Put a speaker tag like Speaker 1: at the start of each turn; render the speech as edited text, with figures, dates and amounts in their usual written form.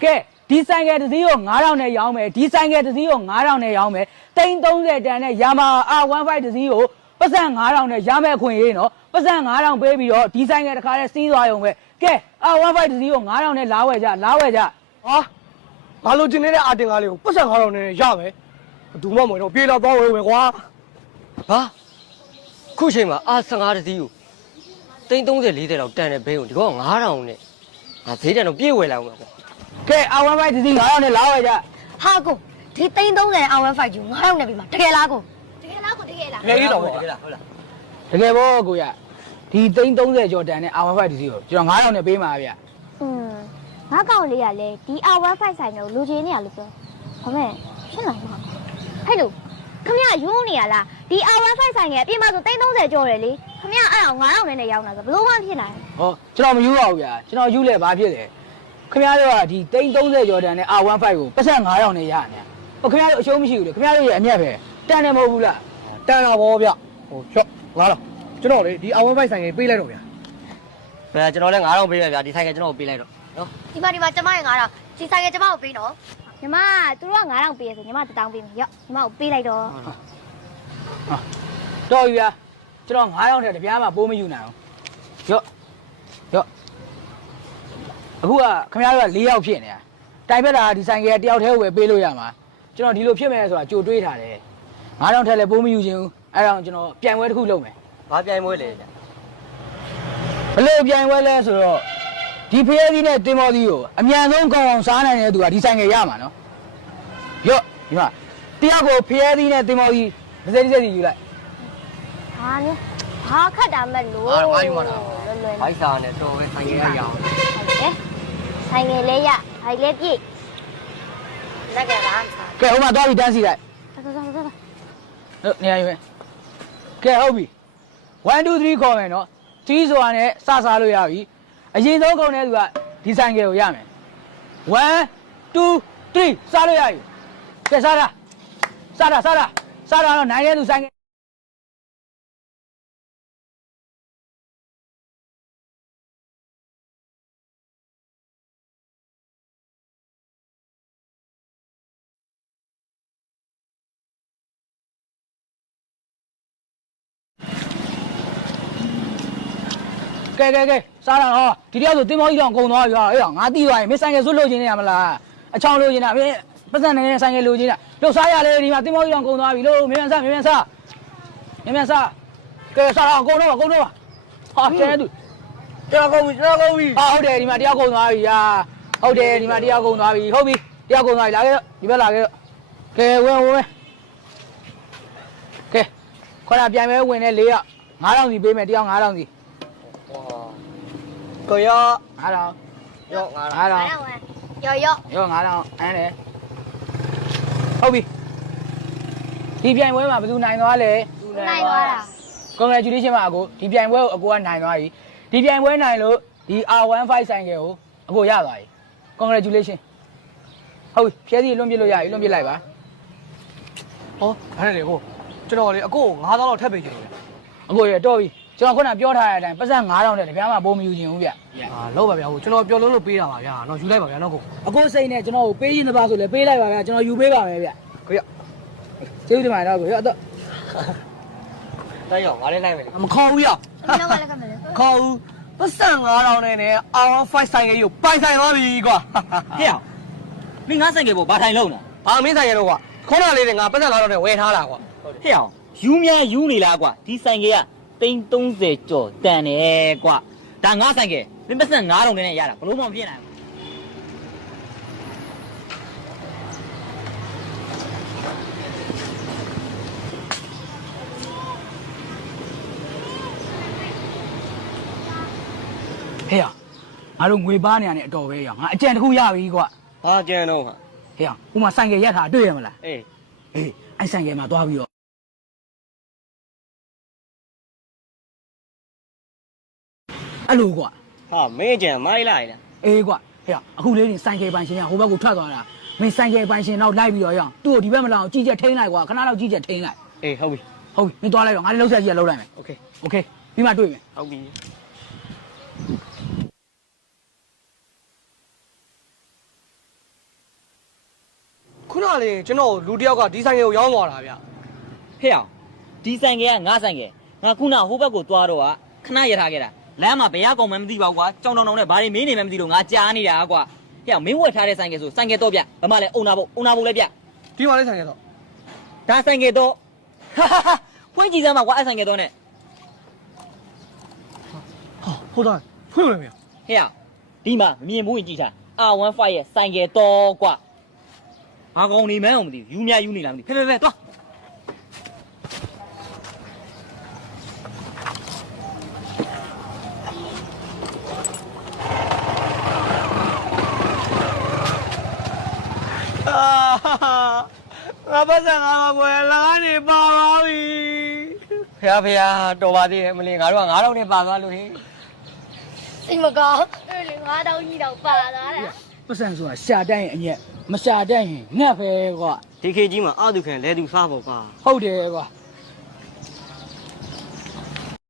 Speaker 1: ကဲဒီဆိုင်ကယ်တစ်စီးကို9000နဲ့ရောင်းမယ်ဒီဆိုင်ကယ်တစ်စီးကို9000နဲ့ရောင်းမယ်330တန်နဲ့ယာမာဟာ R15 တစ်စီးကိုပတ်စံ9000နဲ့ရမယ်ခွင့်ရေးနော်ပတ်စံ9000ပေးပြီးတော့ဒီဆိုင်ကယ်တစ်ခါလဲစီးသွားရုံပဲကဲ R15 တစ်စီးကို9000နဲ့လာဝယ်ကြဟာ
Speaker 2: ငါလိုချင်နေတဲ့အာတင်ကားလေးကိုပတ်စံ9000နဲ့ရမယ်ဘယ်သူမှမဝင်တော့ပြေးလာသွားဝယ်ကွာ
Speaker 3: ဟာခုချိန်မှာအာ15တစီးကို330 40လောက်တန်တဲ့ဘဲကိုဒီကော9000နဲ့ငါဈေးတန်တော့ပြေးဝယ်လိုက်အောင်ပါကွာ
Speaker 1: ကဲ R15 တစ်စီး9000နဲ့လာဝယ်ကြ
Speaker 4: ဟာကိုဒီ330 R15 ယူ9000နဲ့ပြီမှာတကယ်လားကိုတကယ်လားကိုတကယ်လား
Speaker 2: တကယ်ကြီးတော့
Speaker 3: ဟုတ်လား
Speaker 1: တကယ်ပေါ့ကိုရဒီ330ကျော်တန်နဲ့ R15 တစ်စီးကိုကျွန်တော်9000နဲ့ပေးမှာဗျ
Speaker 4: ငါကောင်လေးကလည်းဒီ R15 ဆိုင်ကိုလူချင်းနေရလို့ပြောဘာမဲ့ရှင်းလာမှာဟဲ့လို့ခမရယူနေရလားဒီ R15 ဆိုင်ကအပြင်မှာဆို330ကျော်တယ်လေခမရအဲ့အောင်9000နဲ့ရောက်လာဆိုဘလို့မှဖြစ်နိုင်
Speaker 1: ဟောကျွန်တော်မယူပါဘူးဗျာကျွန်တော်ယူလဲဘာဖြစ်လဲခင်ဗျားတို့ကဒီ330ကျော်တန်နဲ့ R15 ကိုပတ်စံ9000နဲ့ရနေဟိုခင်ဗျားတို့အရှုံးမရှိဘူးလေခင်ဗျားတို့ရဲ့အမြတ်ပဲတန်တယ်မဟုတ်ဘူးလား
Speaker 2: တန်တာဗောဗျဟိုချော့9000ကျွန်တော်လေဒီ R15 ဆိုင်ကပေးလိုက်တော့ဗျာ
Speaker 3: ဘယ်ကျွန်တော်လည်း9000ပေးရဗျာဒီဆိုင်ကကျွန်တော်ကိုပေးလိုက်တော့နော်
Speaker 4: ဒီမှာကျမရဲ့9000ဒီဆိုင်ကကျမကိုပေးတော့ညီမသူတို့က9000ပေးရဆိုညီမ1000ပေးမယ်ရော့ညီမကိုပေးလိုက်တော့
Speaker 1: တော်ပြီဗျာကျွန်တော်9000ထက်တပြားမှပိုးမယူနိုင်အောင်ရော့အခုကခင်ဗျားတို့က4ယောက်ဖြစ်နေတာတိုင်ဖက်တာဒီဆိုင်ကတယောက်တည်းဝယ်ပေးလို့ရမှာကျွန်တော်ဒီလိုဖြစ်မယ်ဆိုတာကြိုတွေးထားတယ်9000ထက်လည်းပိုးမယူခြင်းဘူးအဲ့ဒါကျွန်တော်ပြိုင်ပွဲတစ်ခုလုပ်မယ်
Speaker 3: ဘာပြိုင်ပွဲလဲဗျ
Speaker 1: ဘယ်လိုပြိုင်ပွဲလဲဆိုတော့ဒီဖျဲသီးနဲ့တင်မောသီးကိုအမြန်ဆုံးကောင်းအောင်စားနိုင်တဲ့သူကဒီဆိုင်ကရမှာနော်ရော့ဒီမှာတယောက်ကိုဖျဲသီးနဲ့တင်မောသီးတစ်စိတ်ယူလိုက်
Speaker 4: ဟာနော်ဟာခတ်တာမဲ့လို့
Speaker 3: ငါယူမှာလားဘိုက်စာနဲ့တော်ပဲဆိုင်ကရအောင်
Speaker 4: ဆိုင်ငယ်လေးရဟိုင်လေးပြည့်လက်ကလား
Speaker 1: ကဲဟိုမှာသွားပြီးတန်းစီလိုက်
Speaker 4: သွား
Speaker 1: ဟုတ်နေရာယူမယ်ကဲဟုတ်ပြီ1 2 3ခေါ်မယ်နော်ကြီးဆိုတာနဲ့စစားလို့ရပြီအရင်ဆုံးကုန်တဲ့သူကဒီဆိုင်ကယ်ကိုရမယ်1 2 3စားလို့ရပြီကဲစားတာတော့နိုင်တဲ့သူဆိုင်ကယ်ကဲစားတာဟောဒီတယောက်ဆိုတင်မောကြီးတော့ကုန်သွားပြီဟာအေးငါတီးသွားရင်မင်းဆိုင်ကယ်ဆွတ်လို့ချင်းနေရမလားအချောင်းလို့ချင်းတာမင်းပတ်စံနေတဲ့ဆိုင်ကယ်လို့ချင်းတာလို့စားရလေဒီမှာတင်မောကြီးတော့ကုန်သွားပြီလို့မြန်စားကဲစားတော့ကုန်တော့ဟာကျဲသူ
Speaker 2: တယောက်ကုန်ပြီ
Speaker 1: ဟာဟုတ်တယ်ဒီမှာတယောက်ကုန်သွားပြီဟာဟုတ်တယ်ဒီမှာတယောက်ကုန်သွားပြီဟုတ်ပြီတယောက်ကုန်သွားပြီလာခဲ့တော့ဒီဘက်လာခဲ့တော့ကဲဝင်ကဲခေါင်းပြိုင်ပွဲဝင်တဲ့4ယောက်9000စီပေးမယ်တယောက်9000စီ
Speaker 2: ကိုရော
Speaker 1: 9000
Speaker 3: ရော
Speaker 1: 9000ရော9000အန်းတယ်ဟုတ်ပြီဒီပြိုင်ပွဲမှာဘယ်သူနိုင်သွားလဲ
Speaker 4: နိုင်သွားတာ
Speaker 1: congratulation ပါအကိုဒီပြိုင်ပွဲကိုအကိုကနိုင်သွားပြီဒီပြိုင်ပွဲနိုင်လို့ဒီ R15 ဆိုင်ကယ်ကိုအကိုရသွားပြီ congratulation ဟုတ်ပြီဖြဲစီလွန်ပြလို့ရပြီလွန်ပြလိုက်ပါ
Speaker 2: ဟောအဲ့ဒါလေကိုကျွန်တော်လေအကို9000လောက်ထပ်ပေးချင်တယ်
Speaker 1: အကိုရတော့ပြီကျွန်တော်ခုနပြောထားတဲ့အတိုင်းပတ်စံ9000နဲ့တပြားမှပိုးမယူချင်ဘူးဗျ
Speaker 2: လောက်ပါဗျာဟိုကျွန်တော်ပြောလို့ပေးတာပါဗျာနော်ယူလိုက်ပါဗျာနော်ကို
Speaker 1: အကိုစိတ်နဲ့ကျွန်တော်ကိုပေးရင်တပါဆိုလဲပေးလိုက်ပါဗျာကျွန်တော်ယူပေးပါမယ်ဗျ
Speaker 2: ကိုရ
Speaker 1: ကျေးဇူးတင်ပါတယ်ကိုရတော့
Speaker 3: တိုက်ရောငါလည်းလိုက်မယ်
Speaker 2: မခေါ်ဘူးရ
Speaker 4: လောက်ကလည်းကမယ်
Speaker 2: ခေါ်ဘူးပတ်စံ9000နဲ့ R15 ဆိုင်ကကြီးကိုပိုင်ဆိုင်သွားပြီကွာ
Speaker 3: ဟဲ့အောင်မင်းငါဆိုင်ကပေါ်ဘာထိုင်လုံးလား
Speaker 2: ဘာမင်းဆိုင်ရတော့ကွာခေါင်းလာလေးတွေငါပတ်စံ9000နဲ့ဝယ်ထားတာကွာ
Speaker 3: ဟဲ့အောင်ယူနေလားကွာဒီဆိုင်က330ကျော်တန်တယ်ကွာဒါငါဆိုင်ကမင်းပတ်စံ9000နဲ့ရတာဘလို့မှမဖြစ်နိုင်
Speaker 1: ဟဲ့ငါတို့ငွေပါနေရတဲ့အတော်ပဲရငါအကြံတစ်ခုရပြီကွာ
Speaker 2: ဟာကြံတော့ဟာ
Speaker 1: ဟဲ့ဥမာဆိုင်ကရက်ထားတွေ့ရမလား
Speaker 3: အေး
Speaker 1: အဲ့ဆိုင်ကမှာသွားပြီးတော့အဲ့လိုကွာ
Speaker 3: ဟာမင်းကြံမိုင်းလိုက်လား
Speaker 1: အေးကွာဟဲ့အခုလေးနေဆိုင်ကပိုင်ရှင်ကဟိုဘက်ကိုထွက်သွားတာမင်းဆိုင်ကပိုင်ရှင်တော့လိုက်ပြီးတော့ရအောင်သူ့ကိုဒီဘက်မလာအောင်ကြီးချက်ထိန်းလိုက်ကွာခဏလောက်ကြီးချက်ထိန်းလိုက်
Speaker 3: အေးဟုတ်ပြီ
Speaker 1: မင်းသွားလိုက်တော့ငါလည်းလှုပ်ဆက်ကြီးလှုပ်လိုက်မယ်
Speaker 3: โอเค
Speaker 1: ပြီးမှတွေ့မယ်
Speaker 3: ဟုတ်ပြီ
Speaker 1: ကဲဟိုမှာသွားပြီးတန်းစီလိုက်
Speaker 3: ဟဲ့အောင်မင်းငါဆိုင်ကပေါ်ဘာထိုင်လုံးလား
Speaker 1: ဟဲ့
Speaker 2: နလေးကျွန်တော်လူတယောက်ကဒီဆိုင်ကိုရောင်းသွားတာဗျ
Speaker 5: ဖေအောင်ဒီဆိုင်ကငါဆိုင်ကငါခုနဟိုဘက်ကိုသွားတော့ခဏရထားခဲ့တာလမ်းမှာဘယ်ရောက်မှမသိပါဘူးကွာကြောင်တောင်တောင်နဲ့ဘာတွေမင်းနေမှမသိတော့ငါကြားနေတာကွာဖေအောင်မင်းဝက်ထားတဲ့ဆိုင်ကဆိုဆိုင်ကတော့ဗျဘာမှလဲအုံနာဖို့လဲဗျ
Speaker 2: ဒီမှာလေးဆိုင်ကတော့
Speaker 5: ဒါဆိုင်ကတော့ဖွင့်ကြည့်စမ်းပါကွာအဲ့ဆိုင်ကတော့နဲ့
Speaker 2: ဟာဟုတ်သားဖွင့်လို့မရ
Speaker 5: ဖေအောင်ဒီမှာမမြင်ဘူးရင်ကြည့်ထား R15 ရဲ့ဆိုင်ကတော့ကွာဘာကောင်နေမှန်းအောင်မသိဘူးယူမြယူနေလားမသိဖေသွား
Speaker 2: ငါပတ်စံငါမပွဲလာကနေပါပါပြီ
Speaker 3: ဖះတော်ပါသေးတယ်မလီငါတို့က9000နဲ့ပါသွားလို့ဟေး
Speaker 4: စိတ်မကောင်းအဲ့လေ9000ကြီးတော့ပါသွားတာ
Speaker 1: ပတ်စံဆိုတာရှာတတ်ရင်အညက်မရှာတတ်ရင်ငှက်ပဲကွာ
Speaker 3: ဒီခေတ်ကြီးမှာအတုခံလဲသူစားဖို့ကွာ
Speaker 1: ဟုတ်တယ်ကွာ